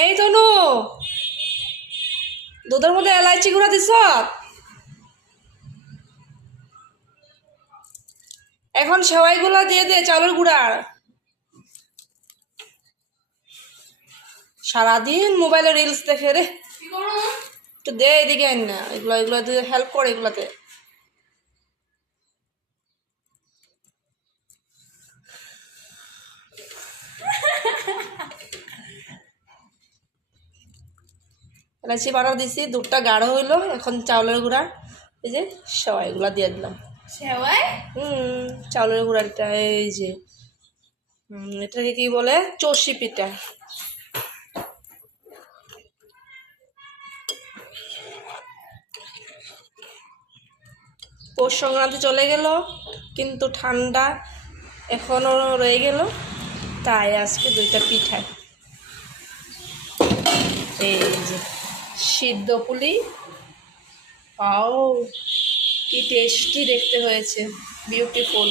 এই তনু, দুধের মধ্যে এলাইচি গুঁড়া দিছ? এখন সেওয়াইগুলো দিয়ে দে, চাউলের গুঁড়ার। সারাদিন মোবাইলে রিলস দেখে রে। একটু দে এদিকে আন না, এগুলো এগুলো দিয়ে হেল্প করে এগুলাতে। এলাইচি পাউডার দিছি, দুধটা গাঢ় হইলো, এখন চাউলের গুঁড়া এই যে সেওয়াইগুলা দিয়ে দিলাম। সেওয়াই? চাউলের গুঁড়াটা এই যে এটাকে কি বলে, চষি পিঠা। পৌষ সংক্রান্তি চলে গেল, কিন্তু ঠান্ডা এখনো রয়ে গেল, তাই আজকে দুইটা পিঠা। এই যে সিদ্ধ পুলি, পাও কি টেস্টি দেখতে হয়েছে, বিউটিফুল।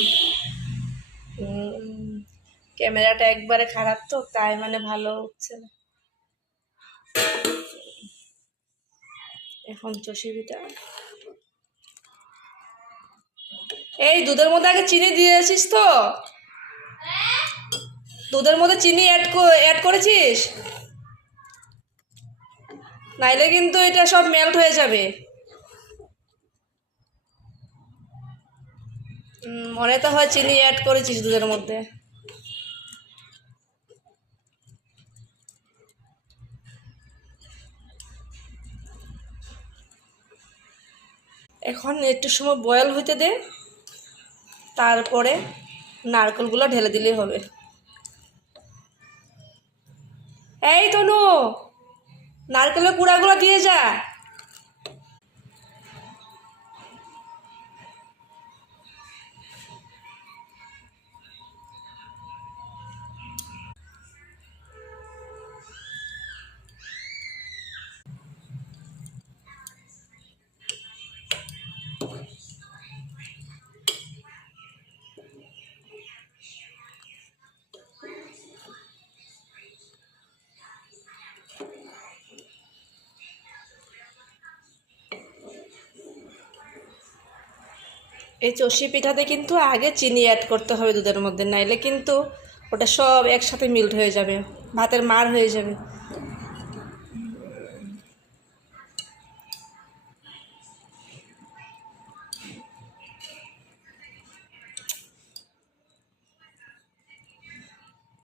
ক্যামেরাটা একবারে খারাপ তো, তাই মানে ভালো হচ্ছে না। এখন চষি পিঠা। এই দুধের মধ্যে আগে চিনি দিয়েছিস তো? দুধের মধ্যে চিনি অ্যাড করেছিস? নাইলে কিন্তু এটা সব মেল্ট হয়ে যাবে। মনে তো হয় চিনি অ্যাড করেছিস দুধের মধ্যে। এখন একটু সময় বয়েল হইতে দে, তারপরে নারকেলগুলো ঢেলে দিলেই হবে। এই তনু, নারকেলের কুড়াগুলো দিয়ে যা। এই চষি পিঠাতে কিন্তু আগে চিনি অ্যাড করতে হবে দুধের মধ্যে, নাইলে কিন্তু ওটা সব একসাথে মিল্ট হয়ে যাবে, ভাতের মার হয়ে যাবে।